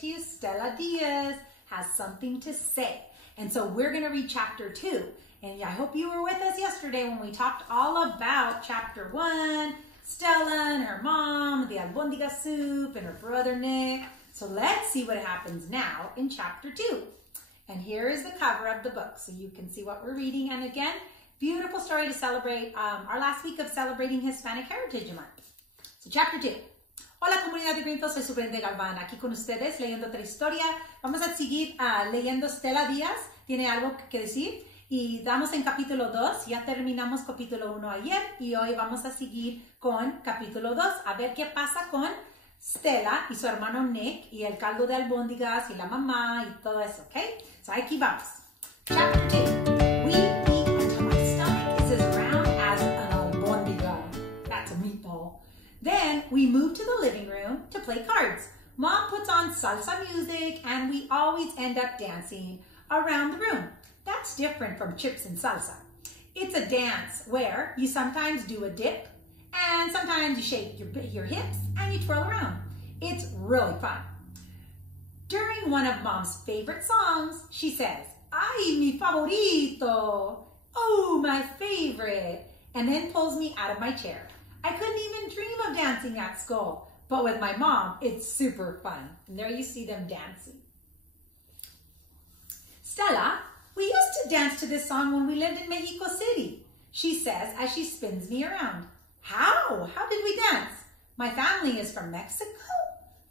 to you, Stella Diaz has something to say. And so we're going to read chapter 2. And I hope you were with us yesterday when we talked all about chapter 1, Stella and her mom, the albondiga soup, and her brother Nick. So let's see what happens now in chapter 2. And here is the cover of the book so you can see what we're reading. And again, beautiful story to celebrate our last week of celebrating Hispanic Heritage Month. So chapter 2. Hola comunidad de Greenfield, soy su Superintendente Galván, aquí con ustedes leyendo otra historia. Vamos a seguir leyendo Stella Díaz, tiene algo que decir. Y damos en capítulo 2, ya terminamos capítulo 1 ayer y hoy vamos a seguir con capítulo 2, a ver qué pasa con Stella y su hermano Nick y el caldo de albóndigas y la mamá y todo eso, ¿ok? So aquí vamos. Chapter 2. We eat until my stomach is as round as an albóndiga. That's a meatball. Then we move to the living room to play cards. Mom puts on salsa music and we always end up dancing around the room. That's different from chips and salsa. It's a dance where you sometimes do a dip and sometimes you shake your hips and you twirl around. It's really fun. During one of Mom's favorite songs, she says, "Ay, mi favorito." Oh, my favorite. And then pulls me out of my chair. I couldn't even dream of dancing at school, but with my mom, it's super fun. And there you see them dancing. Stella, we used to dance to this song when we lived in Mexico City, she says as she spins me around. How? How did we dance? My family is from Mexico,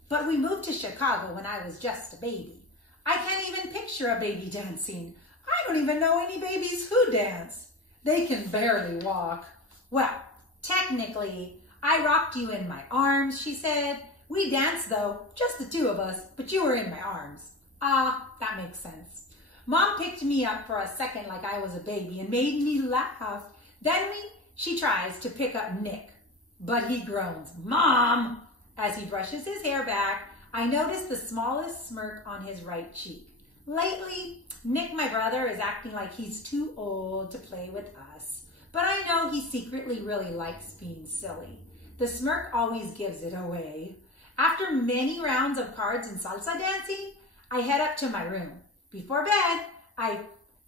but we moved to Chicago when I was just a baby. I can't even picture a baby dancing. I don't even know any babies who dance. They can barely walk. Well, technically, I rocked you in my arms, she said. We danced though, just the two of us, but you were in my arms. Ah, that makes sense. Mom picked me up for a second like I was a baby and made me laugh. Then she tries to pick up Nick, but he groans, "Mom!" As he brushes his hair back. I notice the smallest smirk on his right cheek. Lately, Nick, my brother, is acting like he's too old to play with us. But I know he secretly really likes being silly. The smirk always gives it away. After many rounds of cards and salsa dancing, I head up to my room. Before bed, I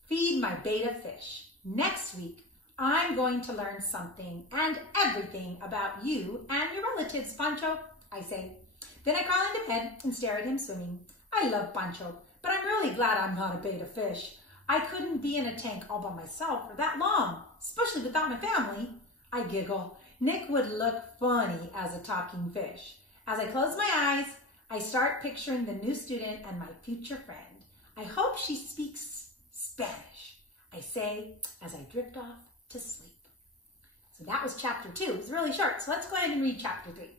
feed my betta fish. Next week, I'm going to learn something and everything about you and your relatives, Pancho, I say. Then I crawl into bed and stare at him swimming. I love Pancho, but I'm really glad I'm not a betta fish. I couldn't be in a tank all by myself for that long, especially without my family. I giggle. Nick would look funny as a talking fish. As I close my eyes, I start picturing the new student and my future friend. I hope she speaks Spanish, I say as I drift off to sleep. So that was chapter 2. It was really short, so let's go ahead and read chapter 3.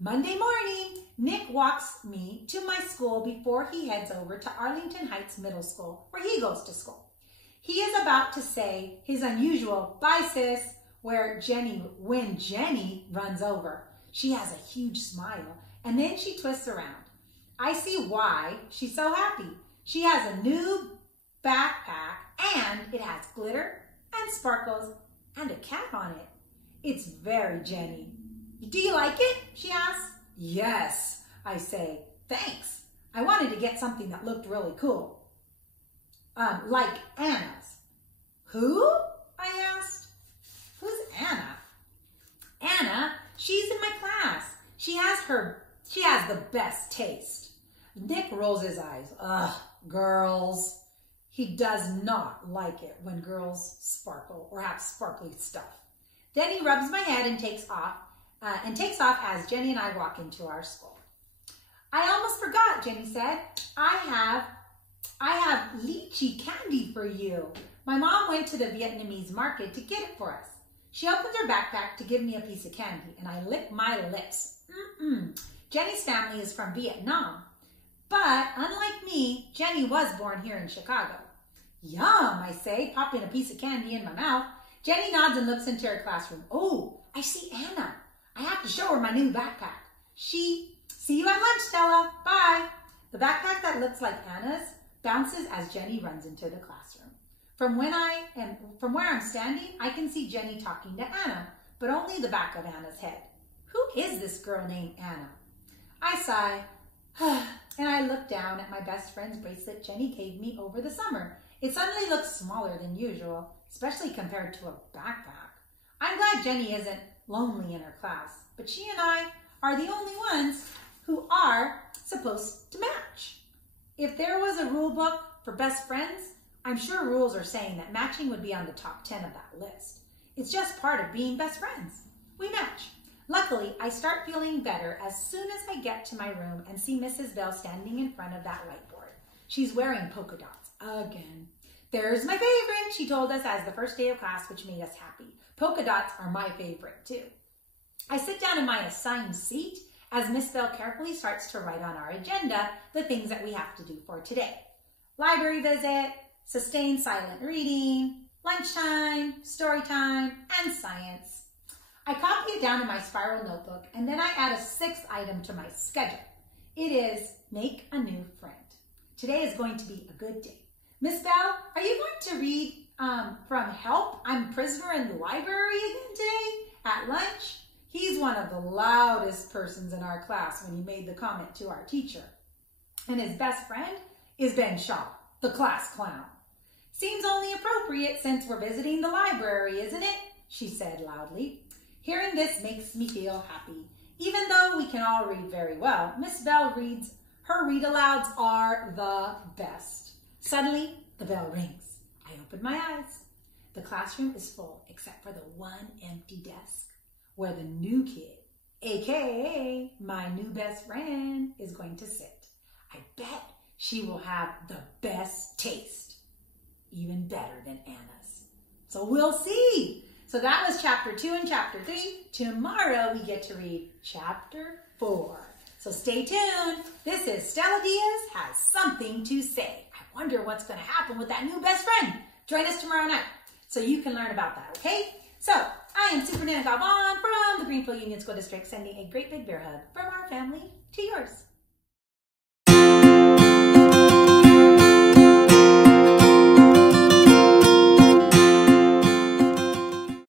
Monday morning, Nick walks me to my school before he heads over to Arlington Heights Middle School, where he goes to school. He is about to say his usual "bye sis," when Jenny runs over. She has a huge smile, and then she twists around. I see why she's so happy. She has a new backpack, and it has glitter and sparkles and a cat on it. It's very Jenny. Do you like it? She asks. Yes, I say. Thanks. I wanted to get something that looked really cool. Like Anna's. Who? I asked. Who's Anna? Anna, she's in my class. She has the best taste. Nick rolls his eyes. Ugh, girls. He does not like it when girls sparkle or have sparkly stuff. Then he rubs my head and takes off as Jenny and I walk into our school. I almost forgot, Jenny said. I have lychee candy for you. My mom went to the Vietnamese market to get it for us. She opens her backpack to give me a piece of candy, and I lick my lips. Jenny's family is from Vietnam. But unlike me, Jenny was born here in Chicago. Yum, I say, popping a piece of candy in my mouth. Jenny nods and looks into her classroom. Oh, I see Anna. I have to show her my new backpack. See you at lunch, Stella. Bye. The backpack that looks like Anna's bounces as Jenny runs into the classroom. From where I'm standing, I can see Jenny talking to Anna, but only the back of Anna's head. Who is this girl named Anna? I sigh. And I looked down at my best friend's bracelet Jenny gave me over the summer. It suddenly looked smaller than usual, especially compared to a backpack. I'm glad Jenny isn't lonely in her class, but she and I are the only ones who are supposed to match. If there was a rule book for best friends, I'm sure rules are saying that matching would be on the top 10 of that list. It's just part of being best friends. We match. Luckily, I start feeling better as soon as I get to my room and see Mrs. Bell standing in front of that whiteboard. She's wearing polka dots again. There's my favorite, she told us as the first day of class, which made us happy. Polka dots are my favorite too. I sit down in my assigned seat as Miss Bell carefully starts to write on our agenda the things that we have to do for today. Library visit, sustained silent reading, lunchtime, story time, and science. I copy it down in my spiral notebook, and then I add a 6th item to my schedule. It is make a new friend. Today is going to be a good day. Miss Bell, are you going to read from Help, I'm Prisoner in the Library again today at lunch? He's one of the loudest persons in our class when he made the comment to our teacher. And his best friend is Ben Shaw, the class clown. Seems only appropriate since we're visiting the library, isn't it? She said loudly. Hearing this makes me feel happy. Even though we can all read very well, Miss Bell reads, her read-alouds are the best. Suddenly, the bell rings. I open my eyes. The classroom is full except for the one empty desk where the new kid, aka my new best friend, is going to sit. I bet she will have the best taste, even better than Anna's. So we'll see. So that was chapter 2 and chapter 3. Tomorrow we get to read chapter 4. So stay tuned. This is Stella Diaz Has Something to Say. I wonder what's going to happen with that new best friend. Join us tomorrow night so you can learn about that, okay? So I am Super Nana Galvan from the Greenfield Union School District, sending a great big bear hug from our family to yours.